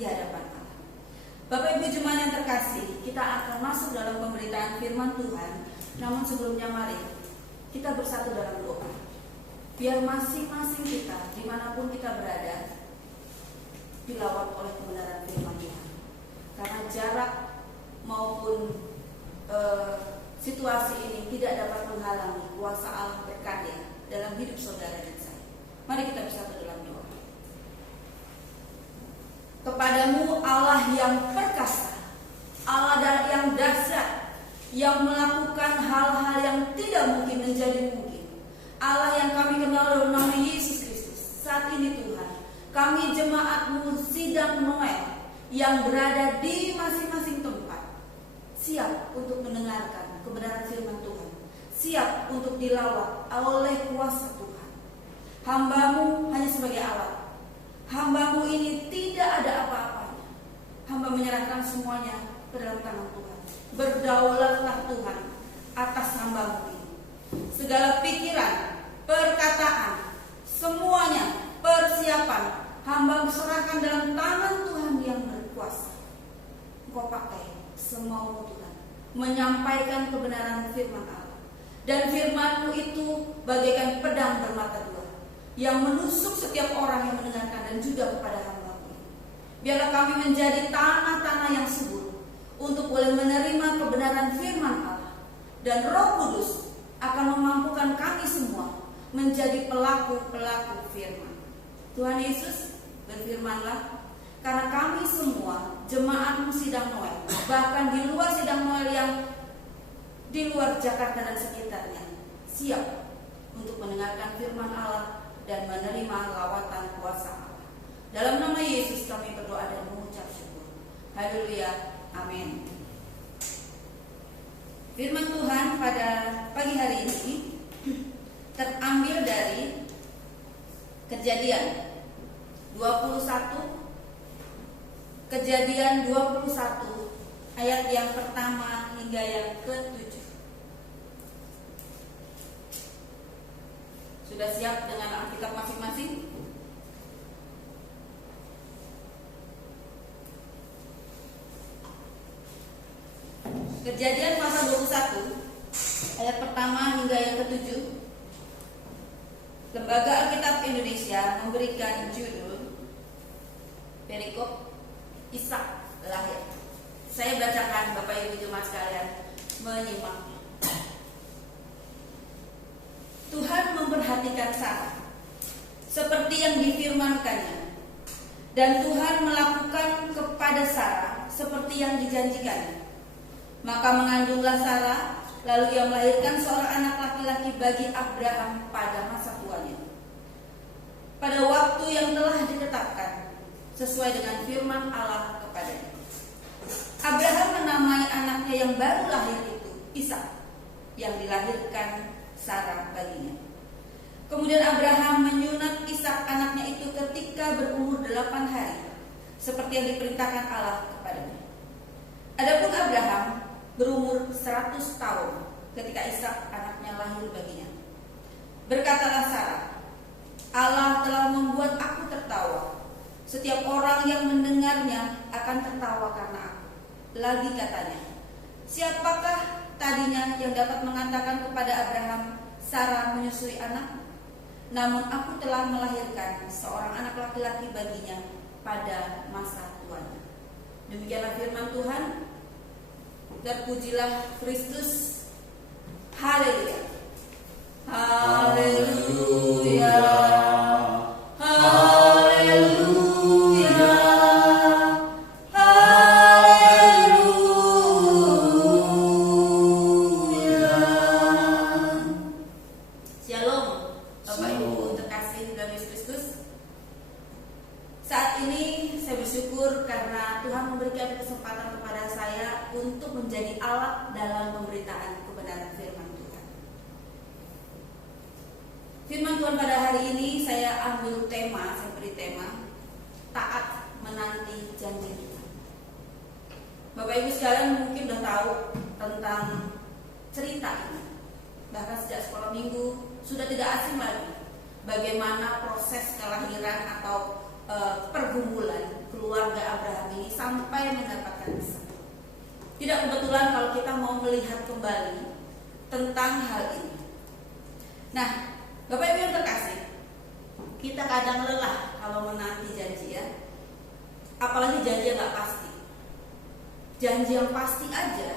di hadapan Allah. Bapak Ibu jemaat yang terkasih, kita akan masuk dalam pemberitaan firman Tuhan. Namun sebelumnya mari kita bersatu dalam doa. Biar masing-masing kita, dimanapun kita berada, dilawat oleh kebenaran firman Tuhan. Karena jarak maupun situasi ini tidak dapat menghalangi kuasa Allah berkarya dalam hidup saudara dan saya. Mari kita bersatu dalam doa. Kepadamu Allah yang perkasa, Allah yang dahsyat, yang melakukan hal-hal yang tidak mungkin menjadi mungkin, Allah yang kami kenal dalam nama Yesus Kristus. Saat ini Tuhan, kami jemaat-Mu sidang Noel yang berada di masing-masing tempat, siap untuk mendengarkan kebenaran firman Tuhan, siap untuk dilawat oleh kuasa Tuhan. Hamba-Mu hanya sebagai alat. Hamba-Mu ini tidak ada apa-apanya. Hamba menyerahkan semuanya ke dalam tangan Tuhan. Berdaulatlah Tuhan atas hamba-Mu ini. Segala pikiran, perkataan, semuanya, persiapan, hamba serahkan dalam tangan Tuhan yang berkuasa. Engkau pakai semau Tuhan menyampaikan kebenaran firman Allah. Dan firman-Mu itu bagaikan pedang bermata dua yang menusuk setiap orang yang mendengarkan dan juga kepada hamba-Mu. Biarlah kami menjadi tanah-tanah yang subur untuk boleh menerima kebenaran firman Allah. Dan Roh Kudus akan memampukan kami semua menjadi pelaku-pelaku firman. Tuhan Yesus, berfirmanlah, karena kami semua jemaat-Mu sidang Noel, bahkan di luar sidang Noel yang di luar Jakarta dan sekitarnya, siap untuk mendengarkan firman Allah dan menerima lawatan kuasa Allah. Dalam nama Yesus kami berdoa dan mengucap syukur. Haleluya, amin. Firman Tuhan pada pagi hari ini terambil dari Kejadian 21 ayat yang pertama hingga yang ke-7. Sudah siap dengan Alkitab masing-masing? Kejadian pasal 21 ayat pertama hingga yang ke-7. Lembaga Alkitab Indonesia memberikan judul perikop Ishak lahir. Saya bacakan, Bapak Ibu jemaat sekalian menyimak. Tuhan memperhatikan Sarah seperti yang difirmankannya, dan Tuhan melakukan kepada Sarah seperti yang dijanjikannya. Maka mengandunglah Sarah, lalu ia melahirkan seorang anak laki-laki bagi Abraham pada masa tuanya, pada waktu yang telah ditetapkan sesuai dengan firman Allah kepadanya. Abraham menamai anaknya yang baru lahir itu Ishak, yang dilahirkan Sarah baginya. Kemudian Abraham menyunat Ishak anaknya itu ketika berumur 8 hari, seperti yang diperintahkan Allah kepadanya. Adapun Abraham berumur 100 tahun ketika Ishak anaknya lahir baginya. Berkatalah Sarah, Allah telah membuat aku tertawa. Setiap orang yang mendengarnya akan tertawa karena aku. Lagi katanya, siapakah tadinya yang dapat mengatakan kepada Abraham, Sarah menyusui anak? Namun aku telah melahirkan seorang anak laki-laki baginya pada masa tuanya. Demikianlah firman Tuhan. Terpujilah Kristus. Haleluya. Haleluya. Haleluya. Haleluya. Shalom, Bapak Ibu terkasih dalam Yesus Kristus. Saat ini saya bersyukur karena Tuhan memberikan kesempatan kepada saya untuk menjadi alat dalam pemberitaan kebenaran firman Tuhan. Firman Tuhan pada hari ini saya ambil tema, saya beri tema taat menanti janji Tuhan. Bapak Ibu sekalian mungkin sudah tahu tentang cerita ini. Bahkan sejak sekolah minggu sudah tidak asing lagi bagaimana proses kelahiran atau pergumulan keluarga Abraham ini sampai mendapatkan Ishak. Tidak kebetulan kalau kita mau melihat kembali tentang hal ini. Nah, Bapak Ibu yang terkasih, kita kadang lelah kalau menanti janji ya. Apalagi janji yang gak pasti. Janji yang pasti aja,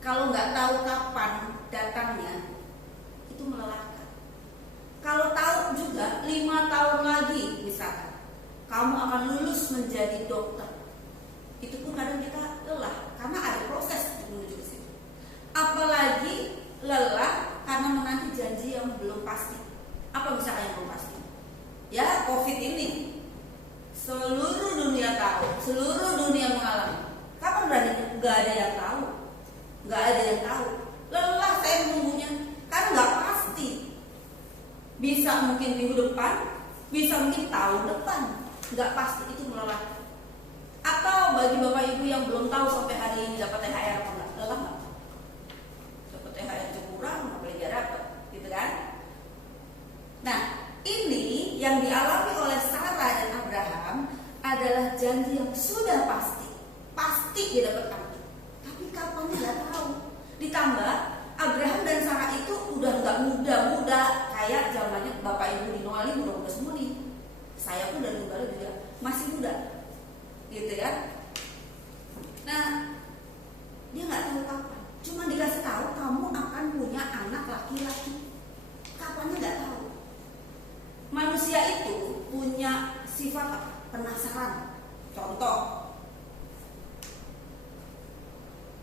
kalau nggak tahu kapan datangnya, itu melelahkan. Kalau tahu juga 5 tahun lagi misalkan, kamu akan lulus menjadi dokter, itu pun kadang kita lelah karena ada proses untuk menuju ke situ. Apalagi lelah karena menanti janji yang belum pasti. Apa misalkan yang belum pasti? Ya, COVID ini seluruh dunia tahu, seluruh dunia mengalami. Kapan berani? Nggak ada yang tahu, nggak ada yang tahu. Lelah saya menunggunya karena nggak pasti. Bisa mungkin minggu depan, bisa mungkin tahun depan, nggak pasti, itu melelahkan. Atau bagi Bapak Ibu yang belum tahu sampai hari ini dapat THR apa enggak, lelah nggak? Dapat THR aja kurang, apalagi nggak dapat, gitu kan? Nah, ini yang dialami oleh Sarah dan Abraham adalah janji yang sudah pasti dia dapat anak. Tapi kapannya nggak tahu. Ditambah Abraham dan Sarah itu udah nggak muda kayak zamannya Bapak Ibu di Noali muda semua nih. Saya pun dari muda juga masih muda, gitu ya. Nah, dia nggak tahu kapan. Cuma dikasih tahu kamu akan punya anak laki-laki. Kapannya nggak tahu. Manusia itu punya sifat apa? Penasaran. Contoh,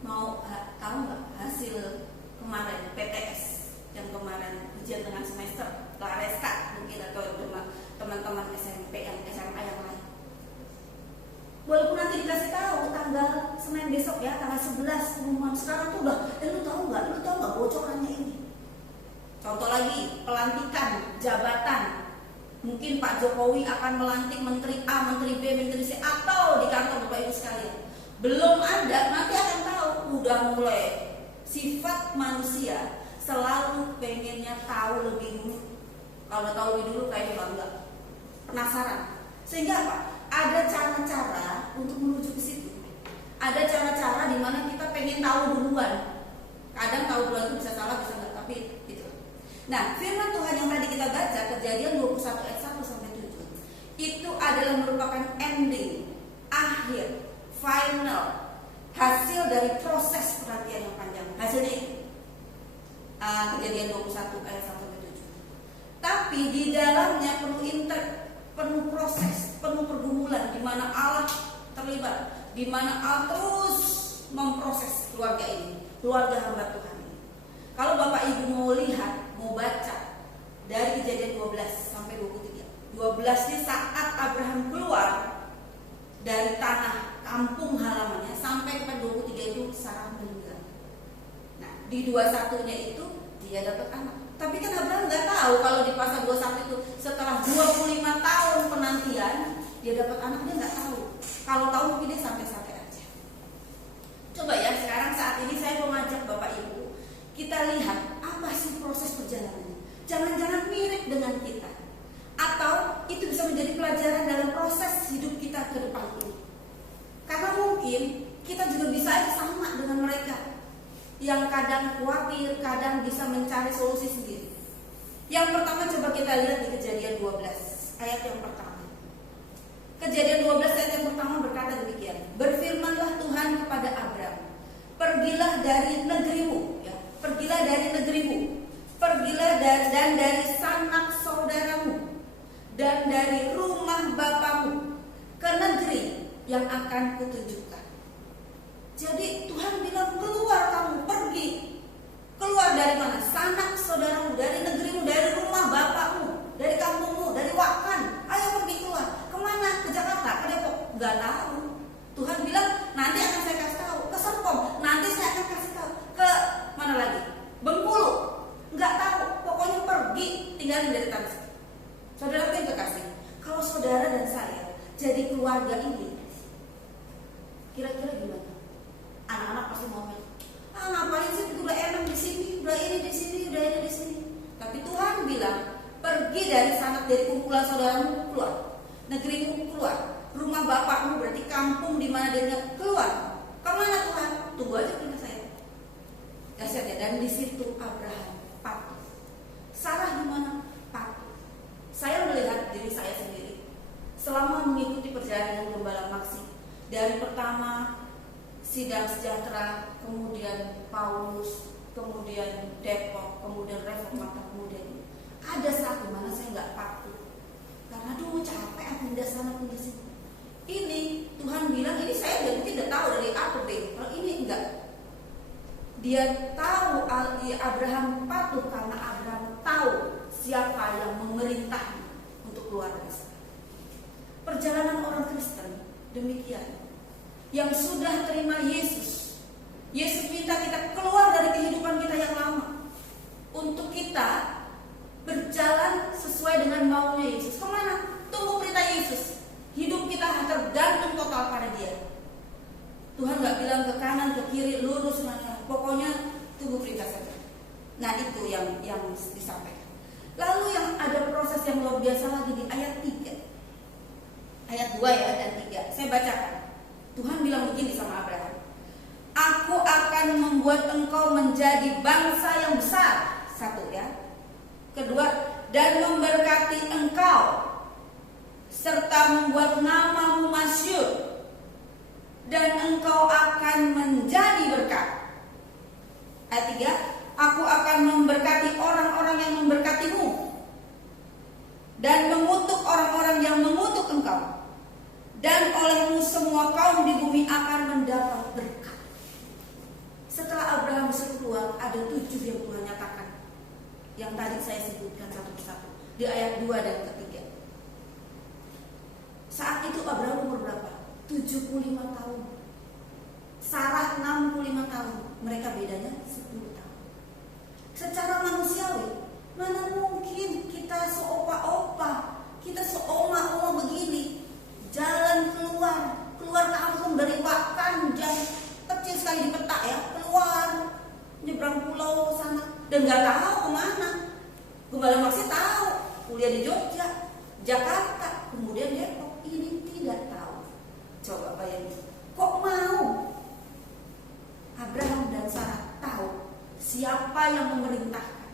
mau tahu nggak hasil kemarin PTS yang kemarin ujian tengah semester Lareska mungkin, atau teman-teman SMP yang SMA yang lain. Walaupun nanti dikasih tahu tanggal Senin besok ya, tanggal 11 pengumuman, sekarang tuh udah, lu tahu nggak bocorannya ini. Contoh lagi, pelantikan jabatan. Mungkin Pak Jokowi akan melantik Menteri A, Menteri B, Menteri C, atau di kantor Bapak Ibu sekalian. Belum ada, nanti akan tahu. Udah mulai. Sifat manusia selalu pengennya tahu lebih dulu. Kalau tahu lebih dulu kayaknya bangga, penasaran. Sehingga apa? Ada cara-cara untuk menuju ke situ. Ada cara-cara di mana kita pengen tahu duluan. Kadang tahu duluan itu bisa salah, bisa enggak, tapi itu. Nah, firman Tuhan yang tadi kita baca, Kejadian 21 ayat 1 sampai 7, itu adalah merupakan ending, akhir, final, hasil dari proses perhatian yang panjang. Hasilnya itu Kejadian 21 ayat 1 sampai 7. Tapi di dalamnya penuh proses, penuh pergumulan, di mana Allah terlibat, di mana Allah terus memproses keluarga ini, keluarga hamba Tuhan ini. Kalau Bapak Ibu mau lihat, mau baca dari Kejadian 12 sampai 23. 12-nya saat Abraham keluar dari tanah kampung halamannya, sampai ke 23 itu Sarah meninggal. Nah, di 21-nya itu dia dapat anak. Tapi kan Abraham nggak tahu kalau di pasal 21 itu setelah 25 tahun penantian dia dapat anak, dia nggak tahu. Kalau tahu mungkin dia sampai-sampai aja. Coba ya, sekarang saat ini saya mau ngajak Bapak Ibu, kita lihat apa sih proses perjalanannya. Jangan-jangan mirip dengan kita, atau itu bisa menjadi pelajaran dalam proses hidup kita ke depan ini. Karena mungkin kita juga bisa aja sama dengan mereka yang kadang khawatir, kadang bisa mencari solusi sendiri. Yang pertama coba kita lihat di Kejadian 12 ayat yang pertama. Kejadian 12 ayat yang pertama berkata demikian. Berfirmanlah Tuhan kepada Abraham, pergilah dari negerimu, ya, pergilah dari negerimu, pergilah dan dari sanak saudaramu dan dari rumah bapamu ke negeri yang akan kutunjukkan. Jadi Tuhan bilang keluar, kamu pergi. Keluar dari mana? Sanak saudaramu, dari negerimu, dari rumah bapakmu, dari kampungmu, dari Wakan. Ayo pergi keluar. Kemana? Ke Jakarta, ke Depok? Gak tahu. Tuhan bilang nanti akan saya kasih tahu. Ke Serpong, nanti saya akan kasih tahu. Ke mana lagi? Bengkulu, gak tahu. Pokoknya pergi, tinggalin dari tanah. Saudara yang terkasih, kalau saudara dan saya jadi keluarga ini, kira-kira gimana? Anak-anak pasti ngomel, ngapain sih, udah enak di sini, udah ini di sini, udah ini di sini. Tapi Tuhan bilang, pergi dari sana, dari kumpulan saudaramu, keluar, negerimu keluar, rumah bapakmu, berarti kampung di mana dia keluar. Kemana Tuhan? Tunggu aja perintah saya. Dahsyat ya. Dan di situ Abraham patuh. Sarah di mana? Patuh. Saya melihat diri saya sendiri selama mengikuti perjalanan Gembala Maksi, dari pertama Sidang Sejahtera, kemudian Paulus, kemudian Depok, kemudian Reformator, kemudian ini. Ada saat di mana saya nggak patuh karena aduh capek, pindah sana pindah sini. Ini Tuhan bilang ini saya mungkin tidak tahu dari A ke B. Kalau ini enggak, dia tahu. Abraham patuh karena Abraham tahu siapa yang memerintahnya untuk keluar dari sana. Perjalanan orang Kristen demikian, yang sudah terima Yesus. Yesus minta kita keluar dari kehidupan kita yang lama untuk kita berjalan sesuai dengan maunya Yesus. Kemana? Tunggu perintah Yesus. Hidup kita tergantung total pada Dia. Tuhan gak bilang ke kanan, ke kiri, lurus, mana. Pokoknya tunggu perintah saja. Nah itu yang disampaikan. Lalu yang ada proses yang luar biasa lagi di ayat 3. Ayat 2 ya dan 3. Saya bacakan. Tuhan bilang begini sama Abraham. Aku akan membuat engkau menjadi bangsa yang besar. Satu ya. Kedua, dan memberkati engkau serta membuat namamu masyhur, dan engkau akan menjadi berkat. Ayat 3, aku akan memberkati orang-orang yang memberkatimu dan mengutuk orang-orang yang mengutuk engkau, dan olehmu semua kaum di bumi akan mendapat berkat. Setelah Abraham keluar, ada 7 yang Tuhan nyatakan, yang tadi saya sebutkan satu persatu di ayat 2 dan ketiga. Saat itu Abraham umur berapa? 75 tahun. Sarah 65 tahun. Mereka bedanya 10 tahun. Secara manusiawi, mana mungkin kita seopa-opa, kita seoma-oma begini, jalan keluar kampung dari Wakan, jam kecil sekali di peta ya, keluar nyebrang pulau sana dan nggak tahu kemana. Gembala Maksi tahu, kuliah di Jogja, Jakarta, kemudian Depok. Ini tidak tahu. Coba bayangin, kok mau? Abraham dan Sarah tahu siapa yang memerintahkan.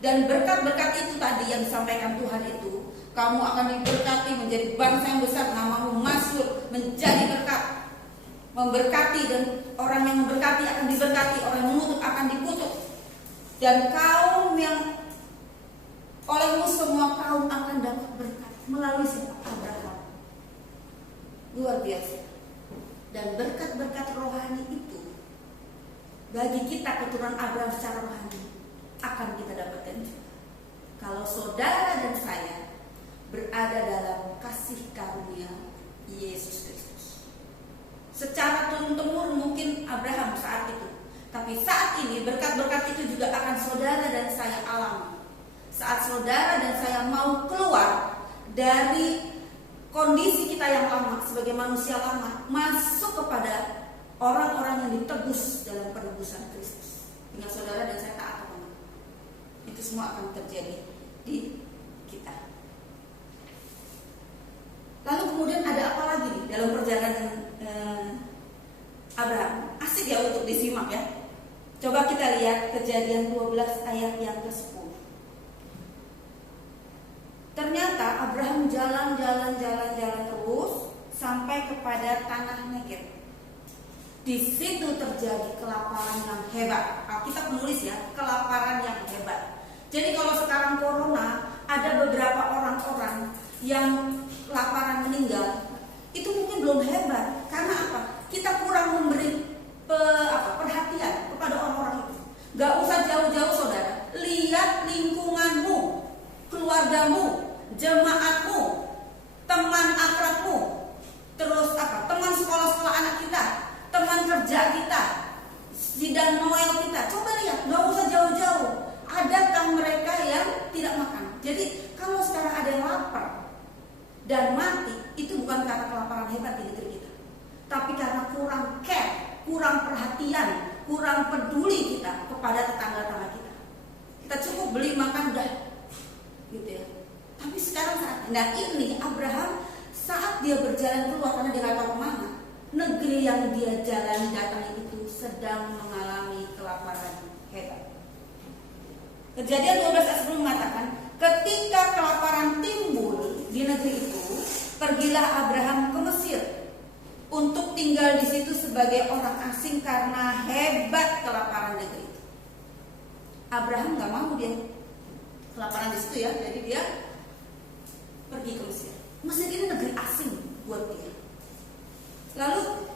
Dan berkat-berkat itu tadi yang disampaikan Tuhan itu, kamu akan diberkati menjadi bangsa yang besar, namamu masyhur, menjadi berkat. Memberkati, dan orang yang memberkati akan diberkati, orang yang mengutuk akan dikutuk. Dan kaum yang olehmu semua kaum akan dapat berkat melalui siapa? Abraham. Luar biasa. Dan berkat-berkat rohani itu bagi kita keturunan Abraham secara rohani akan kita dapatkan juga kalau saudara dan saya berada dalam kasih karunia Yesus Kristus. Secara turun-temurun mungkin Abraham saat itu, tapi saat ini berkat-berkat itu juga akan saudara dan saya alami saat saudara dan saya mau keluar dari kondisi kita yang lama sebagai manusia lama, masuk kepada orang-orang yang ditebus dalam penebusan Kristus. Tinggal saudara dan saya taat apa enggak. Itu semua akan terjadi di kita. Lalu kemudian ada apa lagi nih dalam perjalanan Abraham? Asik ya untuk disimak ya. Coba kita lihat Kejadian 12 ayat yang ke-10. Ternyata Abraham jalan terus sampai kepada tanah Negeb. Di situ terjadi kelaparan yang hebat. Alkitab menulis ya, kelaparan yang hebat. Jadi kalau sekarang corona, ada beberapa orang-orang yang kelaparan meninggal, itu mungkin belum hebat. Karena apa? Kita kurang memberi perhatian kepada orang-orang itu. Gak usah jauh-jauh saudara, lihat lingkunganmu, keluargamu, jemaatmu, teman akrabmu, terus teman sekolah anak kita, teman kerja kita, sidang Noel kita. Coba lihat, gak usah jauh-jauh. Adakah mereka yang tidak makan? Jadi kalau sekarang ada yang lapar dan mati, itu bukan karena kelaparan hebat di negeri kita, tapi karena kurang care, kurang perhatian, kurang peduli kita kepada tetangga-tetangga kita. Kita cukup beli makan udah, gitu ya. Tapi sekarang saat, nah ini Abraham saat dia berjalan keluar karena dia nggak tahu kemana, negeri yang dia jalani datangi itu sedang mengalami kelaparan hebat. Kejadian 12 ayat 10 mengatakan, ketika kelaparan timbul di negeri itu, pergilah Abraham ke Mesir untuk tinggal di situ sebagai orang asing karena hebat kelaparan negeri itu. Abraham nggak mau dia kelaparan di situ ya, jadi dia pergi ke Mesir. Mesir ini negeri asing buat dia. Lalu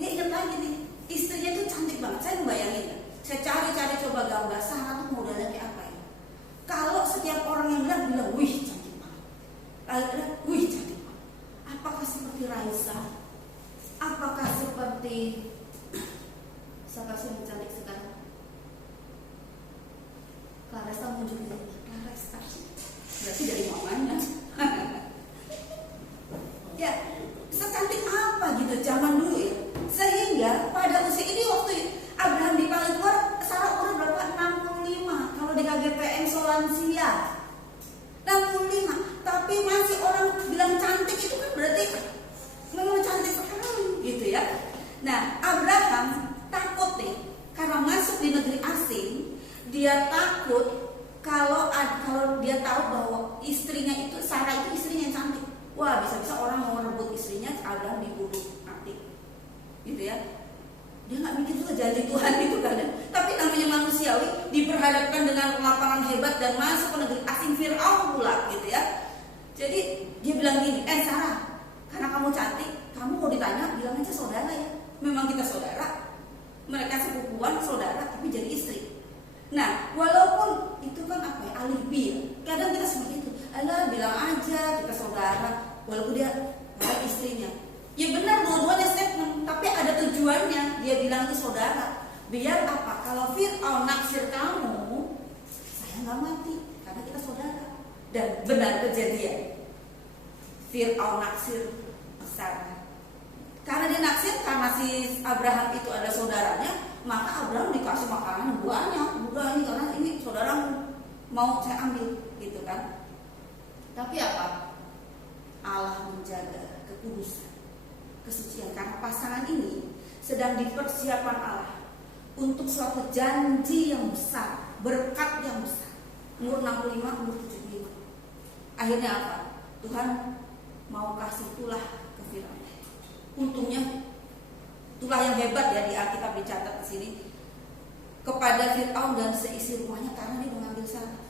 dia ingat lagi nih, istrinya tuh cantik banget. Saya membayangin ya. Saya cari-cari coba gambar Sarah tuh modelnya kayak apa ya. Kalau setiap orang yang lihat bilang, wih cantik banget. Lalu wih cantik banget. Apakah seperti Raisa? Apakah seperti siapa sih yang cantik sekarang? Clarissa muncul di Clarissa. Berarti dari mamanya. Ya, secantik apa gitu zaman dulu ya. Sehingga pada usia ini waktu Abraham dipanggil keluar, Sarah umur berapa? 65. Kalau di KGPM Solansia 65. Tapi masih orang bilang cantik, itu kan berarti memang cantik sekali gitu ya. Nah, Abraham takut nih karena masuk di negeri asing. Dia takut kalau dia tahu bahwa istrinya itu, Sarah itu istrinya yang cantik. Wah, bisa-bisa orang mau merebut istrinya, Abraham dibunuh mati. Gitu ya. Dia nggak mikir juga janji Tuhan itu kan. Tapi namanya manusiawi, diperhadapkan dengan kelaparan hebat dan masuk ke negeri asing, Fir'aun pula gitu ya. Jadi dia bilang gini, Sarah, karena kamu cantik, kamu mau ditanya, bilang aja saudara ya. Memang kita saudara. Mereka sepupuan, saudara, tapi jadi istri. Nah, walaupun itu kan apa ya, alibi ya. Kadang kita seperti itu. Alah, bilang aja kita saudara, walaupun dia istrinya. Ya benar, dua-duanya statement, tapi ada tujuannya. Dia bilang itu saudara. Biar apa? Kalau Fir'aun naksir kamu, saya nggak mati karena kita saudara. Dan benar kejadian. Fir'aun naksir Sarah. Karena dia naksir, karena si Abraham itu ada saudaranya, maka Abraham dikasih makanan banyak. Udah ini karena ini saudaramu, mau saya ambil gitu kan. Tapi apa? Allah menjaga kekudusan, kesucian, karena pasangan ini sedang dipersiapkan Allah untuk suatu janji yang besar, berkat yang besar. Umur 65, umur 75. Akhirnya apa? Tuhan mau kasih tulah ke Firaun. Untungnya tulah yang hebat ya, di Alkitab dicatat di sini, kepada Fir'aun dan seisi rumahnya karena dia mengambil Sarah.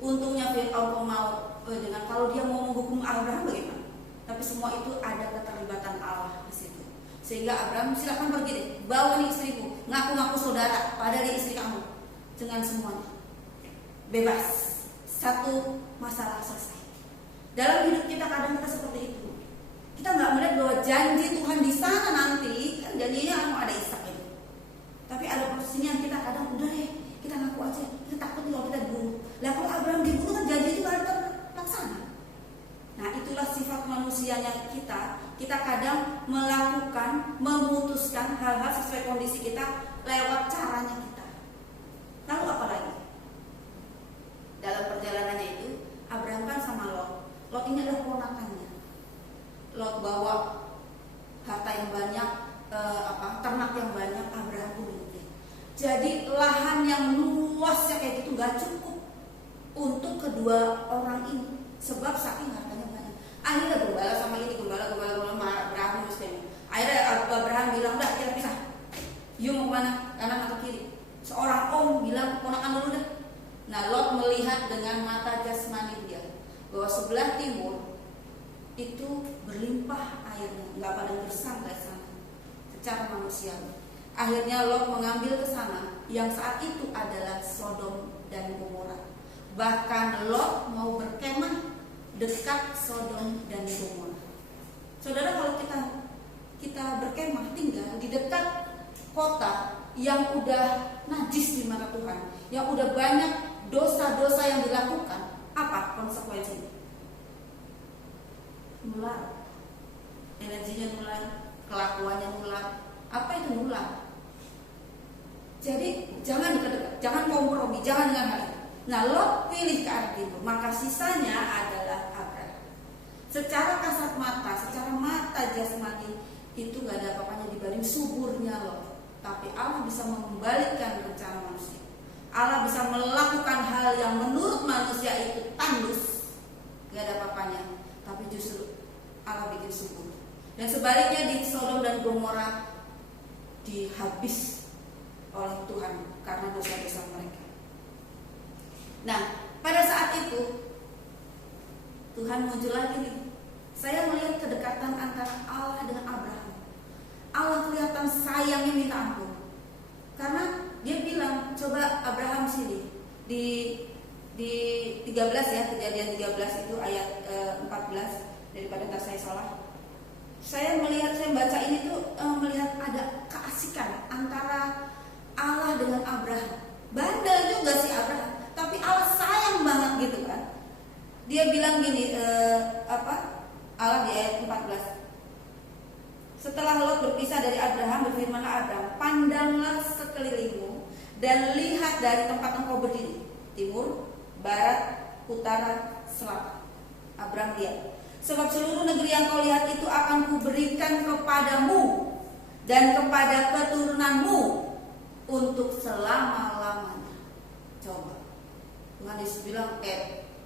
Untungnya Fir'aun mau dengan kalau dia mau menghukum Abraham bagaimana? Tapi semua itu ada keterlibatan Allah di situ. Sehingga Abraham, silakan pergi deh, bawa nih istriku, ngaku-ngaku saudara, padahal dia istri kamu, dengan semuanya. Bebas, satu masalah selesai. Dalam hidup kita kadang kita seperti itu. Kita nggak melihat bahwa janji Tuhan di sana nanti, kan janjinya mau ada Ishak itu. Tapi ada posisinya kita kadang udah deh, kita ngaku aja, kita takut kalau kita dibunuh. Lah kalau Abraham dibunuh kan janji itu nggak terlaksana. Nah, itulah sifat manusianya kita. Kita kadang melakukan, memutuskan hal-hal sesuai kondisi kita lewat caranya kita. Lalu apa lagi? Dalam perjalanannya itu, Abraham kan sama Lot. Lot ini adalah ponakannya. Lot bawa harta yang banyak, ternak yang banyak, Abraham pun demikian. Jadi lahan yang luasnya kayak gitu nggak cukup untuk kedua orang ini, sebab saking hartanya banyak. Akhirnya gembala sama ini, gembala Abraham mesti. Akhirnya Abraham bilang, udah kita pisah. You mau kemana? Kanan atau kiri? Seorang om bilang, ponakan dulu deh. Nah, Lot melihat dengan mata jasmani dia bahwa sebelah timur itu berlimpah airnya, nggak pada gersang kayak sana secara manusia. Akhirnya Lot mengambil ke sana yang saat itu adalah Sodom dan Gomora. Bahkan Lot mau berkemah dekat Sodom dan Gomora. Saudara, kalau kita berkemah tinggal di dekat kota yang udah najis di mata Tuhan, yang udah banyak dosa-dosa yang dilakukan, apa konsekuensinya? Nular, energinya nular, kelakuannya nular. Apa itu nular? Jadi jangan dekat-dekat, jangan kompromi, jangan dengan hal itu. Nah, Lot pilih ke arah timur, maka sisanya adalah Abraham. Secara kasat mata, secara mata jasmani itu gak ada apa-apanya dibanding suburnya loh. Tapi Allah bisa membalikkan rencana manusia. Allah bisa melakukan hal yang menurut manusia itu tandus, gak ada apa-apanya, tapi justru Allah bikin subur. Dan sebaliknya di Sodom dan Gomora dihabis oleh Tuhan karena dosa-dosa mereka. Nah, pada saat itu Tuhan muncul lagi nih. Saya melihat kedekatan antara Allah dengan Abraham. Allah kelihatan sayangnya minta ampun. Karena dia bilang, coba Abraham sini di 13 ya, Kejadian 13 itu ayat 14, daripada ntar saya salah. Saya baca ini tuh melihat ada keasikan antara Allah dengan Abraham. Bandel juga sih Abraham, tapi Allah sayang banget gitu kan. Dia bilang gini, Allah di ayat 14. Setelah Lot berpisah dari Abraham, berfirmanlah Abraham, pandanglah sekelilingmu dan lihat dari tempat engkau berdiri, timur, barat, utara, selatan. Abraham lihat, sebab seluruh negeri yang kau lihat itu akan kuberikan kepadamu dan kepada keturunanmu untuk selama-lamanya. Coba Tuhan Yesus bilang,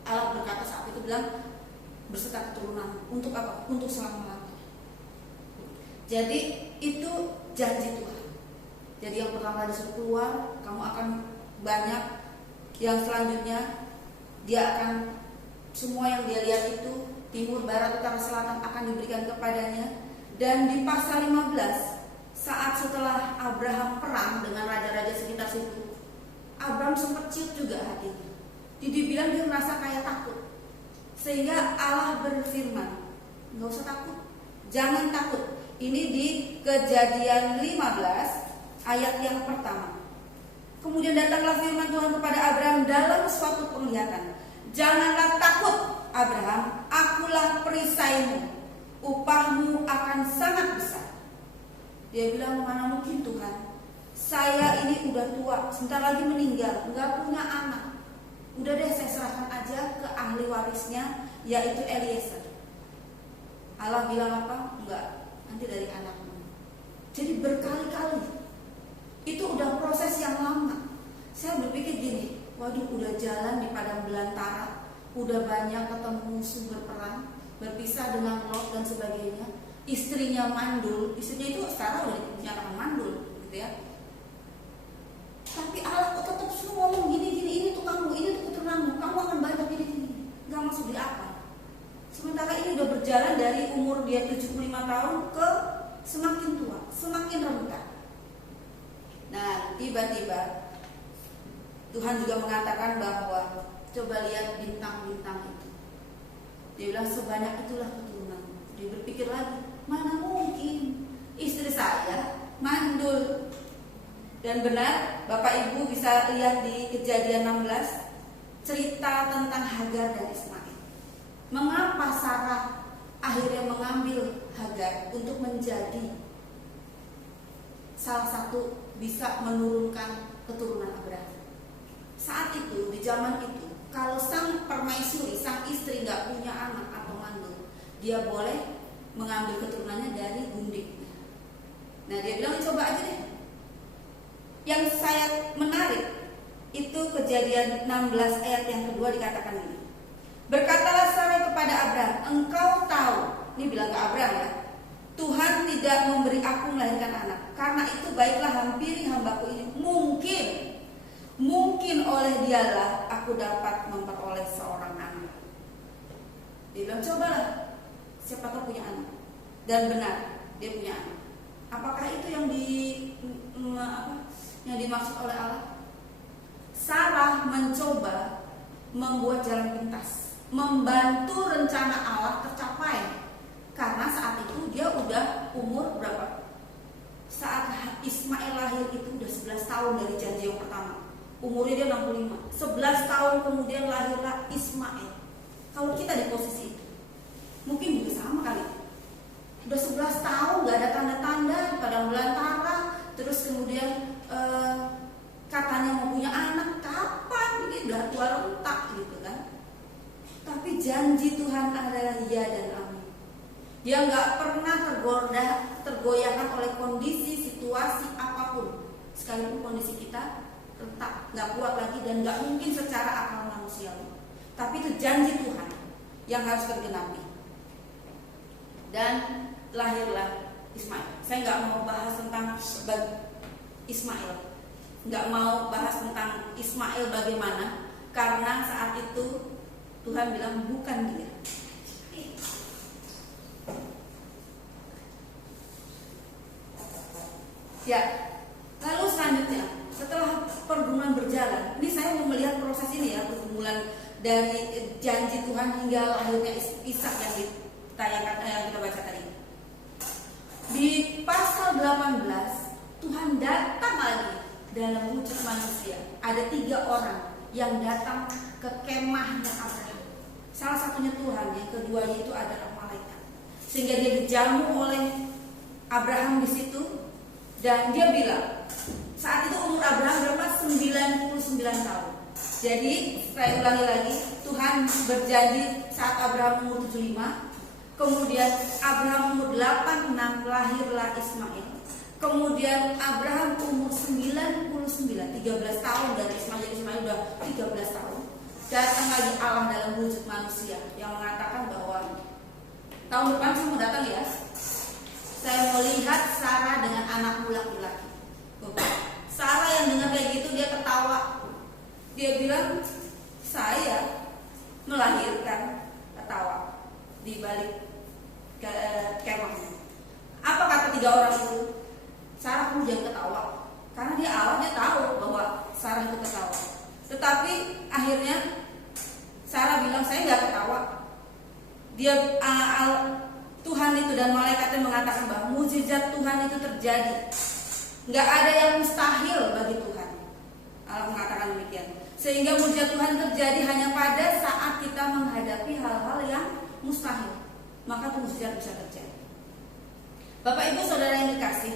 Allah berkata saat itu bilang, berserta keturunan untuk apa? Untuk selama-lamanya. Jadi itu janji Tuhan. Jadi yang pertama disuruh keluar, kamu akan banyak. Yang selanjutnya dia akan semua yang dia lihat itu timur, barat, utara, selatan akan diberikan kepadanya. Dan di pasal 15, saat setelah Abraham perang dengan raja-raja sekitar situ, Abraham sempat ciut juga hatinya. Dibilang dia merasa kayak takut. Sehingga Allah berfirman, nggak usah takut, jangan takut. Ini di Kejadian 15 ayat yang pertama. Kemudian datanglah firman Tuhan kepada Abraham dalam suatu penglihatan. Janganlah takut Abraham, akulah perisaimu, upahmu akan sangat besar. Dia bilang, mana mungkin Tuhan, saya ini udah tua, sebentar lagi meninggal, nggak punya anak. Udah deh saya serahkan aja ke ahli warisnya, yaitu Eliezer. Allah bilang apa? Enggak, nanti dari anakmu. Jadi berkali-kali itu udah proses yang lama. Saya berpikir gini, waduh udah jalan di padang belantara, udah banyak ketemu musuh berperang, berpisah dengan Lot dan sebagainya. Istrinya mandul, istrinya itu sekarang udah dinyatakan mandul gitu ya. Tapi Allah kok tetap suruh ngomong gini-gini, ini tuh kamu, ini tuh keturunanmu, kamu akan banyak gini-gini. Gak masuk di akal. Sementara ini udah berjalan dari umur dia 75 tahun ke semakin tua, semakin rentan. Nah, tiba-tiba Tuhan juga mengatakan bahwa coba lihat bintang-bintang itu. Dia bilang sebanyak itulah keturunanmu. Dia berpikir lagi, mana mungkin istri saya mandul. Dan benar, Bapak Ibu bisa lihat di Kejadian 16 cerita tentang Hagar dan Ismail. Mengapa Sarah akhirnya mengambil Hagar untuk menjadi salah satu bisa menurunkan keturunan Abraham. Saat itu, di zaman itu, kalau sang permaisuri, sang istri gak punya anak atau mandul, dia boleh mengambil keturunannya dari gundiknya. Nah, dia bilang coba aja deh. Yang saya menarik itu Kejadian 16 ayat yang kedua dikatakan ini. Berkatalah Sarai kepada Abraham, engkau tahu, ini bilang ke Abraham ya, Tuhan tidak memberi aku melahirkan anak. Karena itu baiklah hampiri hambaku ini. Mungkin oleh dialah aku dapat memperoleh seorang anak. Dia bilang cobalah, siapa tahu punya anak. Dan benar, dia punya anak. Apakah itu yang dimaksud oleh Allah? Sarah mencoba membuat jalan pintas, membantu rencana Allah tercapai. Karena saat itu dia udah umur berapa? Saat Ismail lahir itu udah 11 tahun dari janji yang pertama. Umurnya dia 65. 11 tahun kemudian lahirlah Ismail. Kalau kita di posisi itu, mungkin juga sama kali. Udah 11 tahun gak ada tanda-tanda di padang belantara. Terus kemudian katanya mau punya anak, kapan? Ini udah tua rentak gitu kan. Tapi janji Tuhan adalah ya dan amin. Dia nggak pernah tergoyahkan oleh kondisi, situasi apapun. Sekalipun kondisi kita retak, nggak kuat lagi dan nggak mungkin secara akal manusiawi. Tapi itu janji Tuhan yang harus tergenapi. Dan lahirlah Ismail. Saya nggak mau bahas tentang Ismail, nggak mau bahas tentang Ismail bagaimana, karena saat itu Tuhan bilang bukan dia. Ya, lalu selanjutnya setelah pergumulan berjalan, ini saya mau melihat proses ini ya, pergumulan dari janji Tuhan hingga lahirnya Ishak yang kita baca tadi. Di pasal 18 Tuhan datang lagi dalam wujud manusia. Ada 3 orang yang datang ke kemahnya Abraham. Salah satunya Tuhan, yang keduanya itu adalah malaikat. Sehingga dia dijamu oleh Abraham di situ. Dan dia bilang, saat itu umur Abraham berapa? 99 tahun. Jadi saya ulangi lagi, Tuhan berjanji saat Abraham umur 75. Kemudian Abraham umur 86 lahirlah Ismail. Kemudian Abraham umur 99, 13 tahun dari Ismail udah 13 tahun. Datang lagi Allah dalam wujud manusia yang mengatakan bahwa tahun depan saya mau datang ya. Saya melihat Sarah dengan anakmu laki-laki. Sarah yang dengar kayak gitu dia ketawa. Dia bilang, saya melahirkan, ketawa di balik kemahnya. Apa kata 3 orang itu? Sarah pun jangan ketawa, karena dia Allah, dia tahu bahwa Sarah itu ketawa. Tetapi akhirnya Sarah bilang, saya nggak ketawa. Dia Tuhan itu dan malaikatnya mengatakan bahwa mukjizat Tuhan itu terjadi. Nggak ada yang mustahil bagi Tuhan. Allah mengatakan demikian. Sehingga mukjizat Tuhan terjadi hanya pada saat kita menghadapi hal-hal yang mustahil, maka mukjizat bisa terjadi. Bapak Ibu Saudara yang dikasih,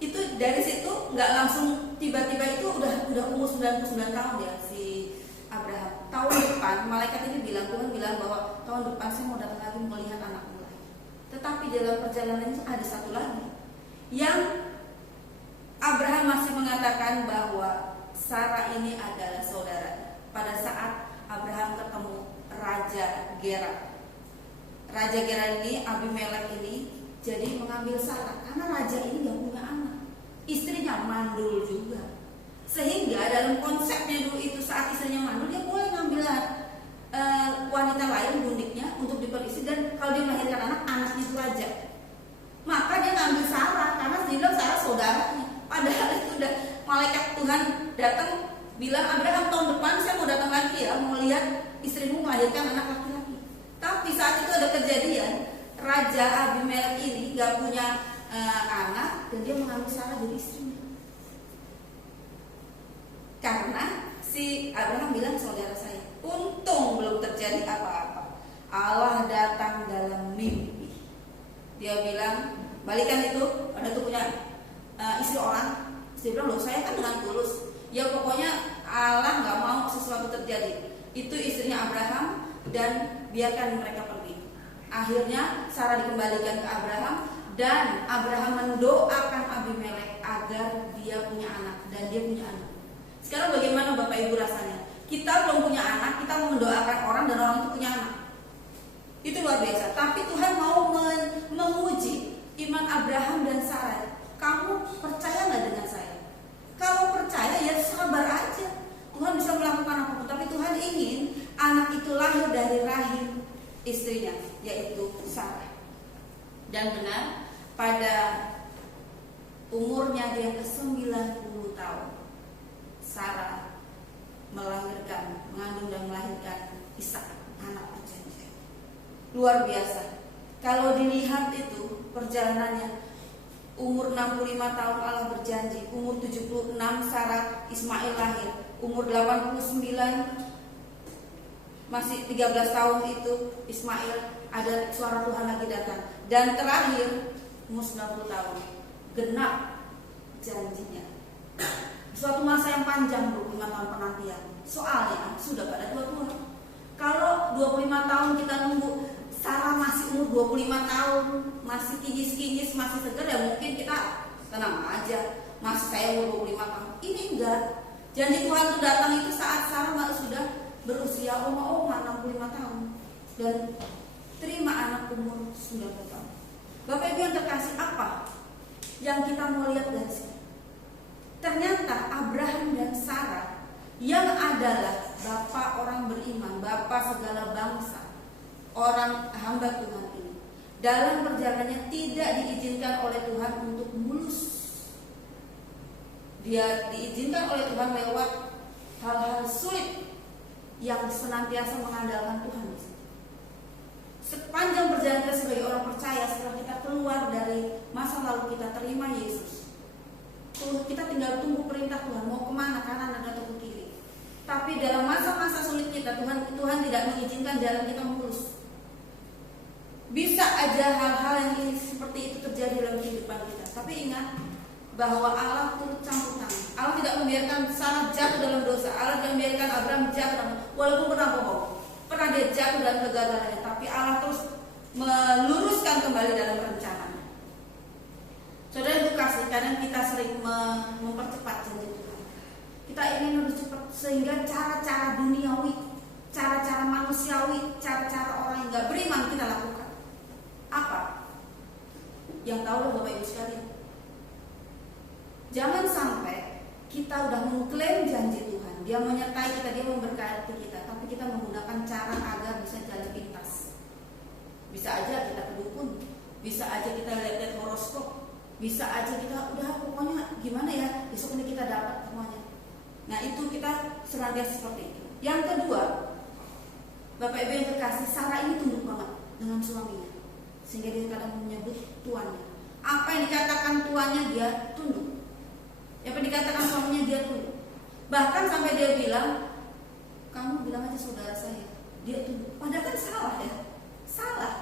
itu dari situ nggak langsung tiba-tiba itu udah umur 99 tahun ya si Abraham. Tahun depan malaikat ini bilang, Tuhan bilang bahwa tahun depan saya mau datang lagi melihat anakmu lagi. Tetapi dalam perjalanan itu ada satu lagi yang Abraham masih mengatakan bahwa Sarah ini adalah saudara. Pada saat Abraham ketemu Raja Gerar. Raja Gerar ini, Abimelek ini jadi mengambil Sarah karena raja ini gak punya anak. Istrinya mandul juga. Sehingga dalam konsepnya dulu itu saat istrinya mandul, dia boleh ngambil wanita lain bundiknya untuk diperisi, dan kalau dia melahirkan anaknya itu raja. Maka dia ngambil Sarah karena dia bilang Sarah saudaranya. Padahal itu udah malaikat Tuhan datang bilang, Abraham tahun depan saya mau datang lagi ya, mau lihat istrimu melahirkan anak laki-laki. Tapi saat itu ada kejadian, Raja Abimelek ini gak punya anak dan dia mengambil Sarah jadi istrinya. Karena si Abraham bilang saudara saya. Untung belum terjadi apa-apa. Allah datang dalam mimpi. Dia bilang, balikan itu, ada tuh punya istri orang. Dia bilang, loh saya kan dengan tulus. Ya pokoknya Allah gak mau sesuatu terjadi. Itu istrinya Abraham dan biarkan mereka pergi. Akhirnya Sarah dikembalikan ke Abraham dan Abraham mendoakan Abimelek agar dia punya anak dan dia punya anak. Sekarang bagaimana Bapak Ibu rasanya? Kita belum punya anak, kita mau mendoakan orang dan orang itu punya anak. Itu luar biasa. Tapi Tuhan mau menguji iman Abraham dan Sarah. Kamu percaya nggak dengan saya? Kalau percaya ya sabar aja. Tuhan bisa melakukan apapun. Tapi Tuhan ingin anak itu lahir dari rahim istrinya, yaitu Sarah. Dan benar, pada umurnya dia ke-90 tahun, Sarah mengandung dan melahirkan Ishak, anak perjanjian. Luar biasa. Kalau dilihat itu perjalanannya, umur 65 tahun Allah berjanji, umur 76 Sarah Ismail lahir, umur 89 masih 13 tahun itu Ismail ada suara Tuhan lagi datang, dan terakhir umur 90 tahun genap janjinya. Suatu masa yang panjang, 25 tahun penantian. Soalnya sudah pada tua-tua. Kalau 25 tahun kita nunggu Sarah masih umur 25 tahun, masih kinyis-kinyis, masih segar, ya mungkin kita tenang aja, masih saya umur 25 tahun. Ini enggak. Janji Tuhan itu datang itu saat Sarah sudah berusia oma-oma 65 tahun dan terima anak umur 90 tahun. Bapak Ibu yang terkasih, apa yang kita mau lihat dari sini? Ternyata Abraham dan Sarah yang adalah bapak orang beriman, bapak segala bangsa, orang hamba Tuhan ini, dalam perjalanannya tidak diizinkan oleh Tuhan untuk mulus. Dia diizinkan oleh Tuhan lewat hal-hal sulit yang senantiasa mengandalkan Tuhan. Sepanjang perjalanan kita sebagai orang percaya, setelah kita keluar dari masa lalu kita terima Yesus, kita tinggal tunggu perintah Tuhan mau kemana, kanan atau ke kiri. Tapi dalam masa-masa sulit kita, Tuhan tidak mengizinkan jalan kita mulus. Bisa aja hal-hal yang seperti itu terjadi dalam kehidupan kita. Tapi ingat bahwa Allah turut campur tangan. Allah tidak membiarkan Sarah jatuh dalam dosa. Allah tidak membiarkan Abraham jatuh, walaupun pernah dia jatuh dalam kegagalannya. Tapi Allah terus meluruskan kembali dalam rencananya. Saudara itu kasih, kadang kita sering mempercepat janji Tuhan. Kita ingin lebih cepat sehingga cara-cara duniawi, cara-cara manusiawi, cara-cara orang yang gak beriman kita lakukan. Apa? Yang tahu Bapak Ibu sekalian, jangan sampai kita udah mengklaim janji Tuhan, Dia menyertai kita, Dia memberkati kita, tapi kita menggunakan cara agar bisa jalan pintas. Bisa aja kita ke dukun, bisa aja kita lihat-lihat horoskop, bisa aja kita udah pokoknya gimana ya, besok ini kita dapat semuanya. Nah itu kita senantiasa seperti itu. Yang kedua, Bapak Ibu yang terkasih, Sarah ini tunduk banget dengan suaminya, sehingga dia kadang menyebut tuannya. Apa yang dikatakan tuannya dia tunduk, apa yang dikatakan suaminya dia tunduk. Bahkan sampai dia bilang, kamu bilang aja saudara saya, dia tunduk. Padahal kan salah ya, salah.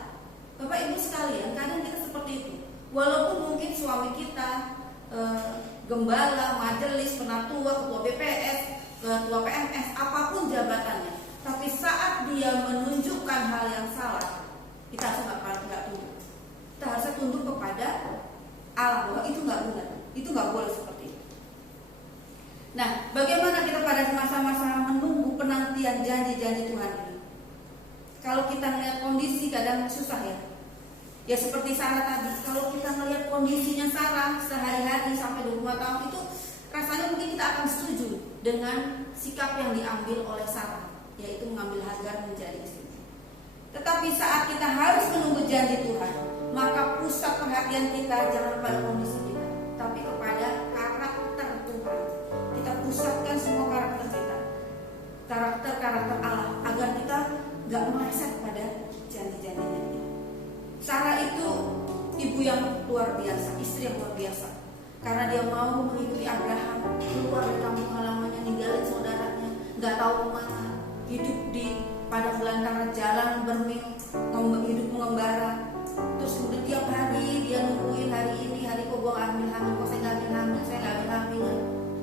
Bapak Ibu sekalian, kadang kita seperti itu. Walaupun mungkin suami kita gembala, majelis, penatua, ketua BPS, ketua PMS, apapun jabatannya, tapi saat dia menunjukkan hal yang salah, kita harus nggak tunduk. Kita harus tunduk kepada Allah bahwa itu nggak benar, itu nggak boleh seperti itu. Nah, bagaimana kita pada masa-masa menunggu penantian janji-janji Tuhan ini? Kalau kita melihat kondisi kadang susah ya. Ya seperti Sarah tadi, kalau kita melihat kondisinya Sarah sehari-hari sampai 25 tahun itu, rasanya mungkin kita akan setuju dengan sikap yang diambil oleh Sarah, yaitu mengambil Hagar menjadi istrinya. Tetapi saat kita harus menunggu janji Tuhan, maka pusat perhatian kita jangan pada kondisi kita, tapi kepada karakter Tuhan. Kita pusatkan semua karakter kita, karakter Allah, agar kita gak meleset pada janji-janjinya. Sarah itu ibu yang luar biasa, istri yang luar biasa, karena dia mau mengikuti Abraham keluar dari kampung halamannya, ninggalin saudaranya, nggak tahu kemana, hidup di padang belantara jalan bermil, hidup mengembara. Terus kemudian tiap hari dia nungguin, hari ini, hari kok gue nggak ambil hamil, kok saya nggak ambil hamil, saya nggak ambil hamil.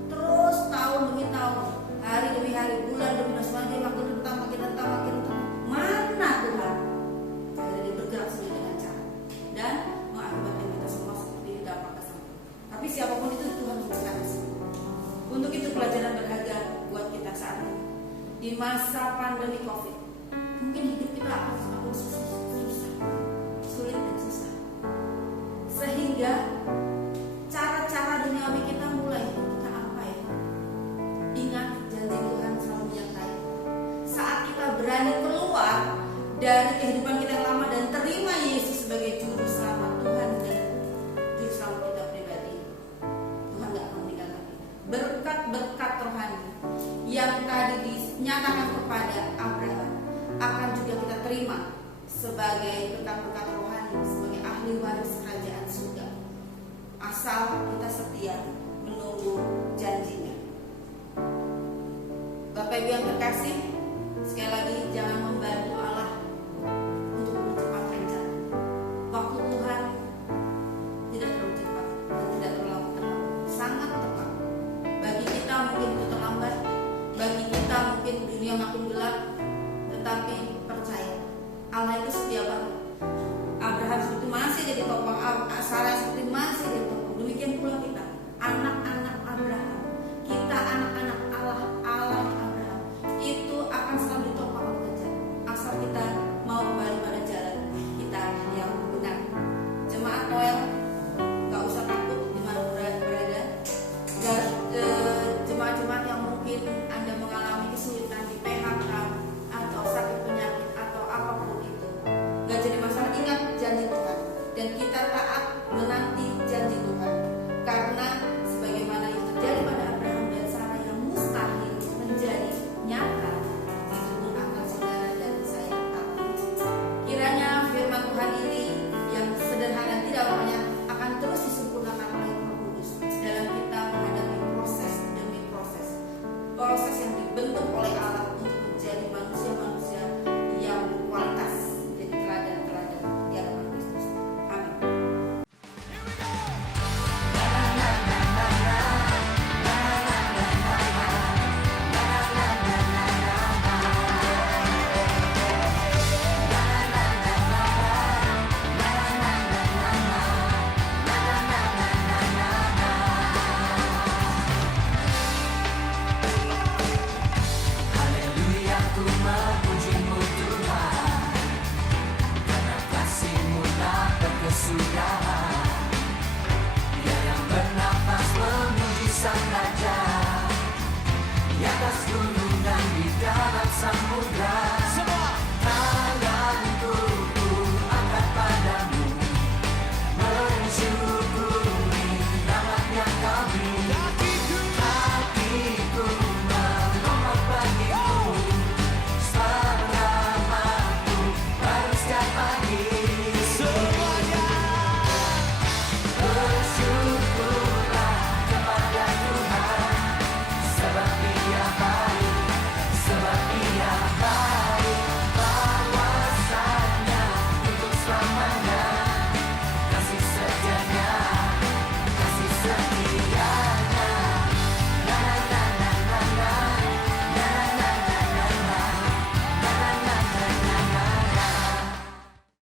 Terus tahun demi tahun, hari demi hari, bulan demi bulan, dia makin rentang. Mana Tuhan? Akhirnya dia bergerak sendiri dengan cara dan mengakibatkan kita semua seperti dampak kesana. Tapi siapapun itu Tuhan memberkati. Untuk itu pelajaran berharga buat kita saat ini di masa pandemi COVID. Mungkin hidup kita akan semakin susah, sulit dan susah, sehingga cara-cara duniawi kita mulai kita apa ya? Ingat janji Tuhan selalu menyertai. Saat kita berani keluar dari kehidupan kita yang lama dan terima Yesus sebagai juru selamat Tuhan dan juru selamat kita pribadi, Tuhan gak akan meninggalkan kita. Berkat-berkat rohani yang tadi dinyatakan kepada Abraham akan juga kita terima sebagai berkat-berkat rohani, sebagai ahli waris kerajaan surga, asal kita setia menunggu janjinya. Bapak Ibu yang terkasih, sekali lagi jangan membantu Allah untuk mempercepat rencana. Waktu Tuhan tidak terlalu cepat dan tidak terlalu sangat tepat. Bagi kita mungkin itu terlambat, bagi kita mungkin dunia makin gelap, tetapi percaya Allah itu setia banget. Abraham seperti masih jadi topang, Sarah seperti masih jadi topang. Demikian pula kita, anak-anak Abraham. Kita anak-anak Allah, Allah Abraham. Itu akan selalu ditopang oleh Tuhan. Asal kita mau kembali pada jalan kita yang benar. Jemaat Noel, gak usah takut di mana berada. Jemaat-jemaat yang mungkin Anda mengalami kesulitan di PHK atau sakit penyakit atau apapun itu, gak jadi masalah. Ingat janji Tuhan, dan kita taat menanti janji Tuhan, karena sebagaimana itu terjadi pada Abraham dan Sarah yang mustahil menjadi nyata, itu pun akan saudara dan saya tahu. Kiranya firman Tuhan ini yang sederhana tidak banyak akan terus disempurnakan oleh Roh Kudus dalam kita menghadapi proses demi proses yang dibentuk oleh Allah untuk menjadi manusia-manusia yang berkualitas, jadi teladan-teladan di hadapan Kristus. Amin. Haleluya, ku memuji-Mu Tuhan, karena kasih-Mu tak berkesudahan. Biar yang bernafas memuji Sang Raja di atas gunung.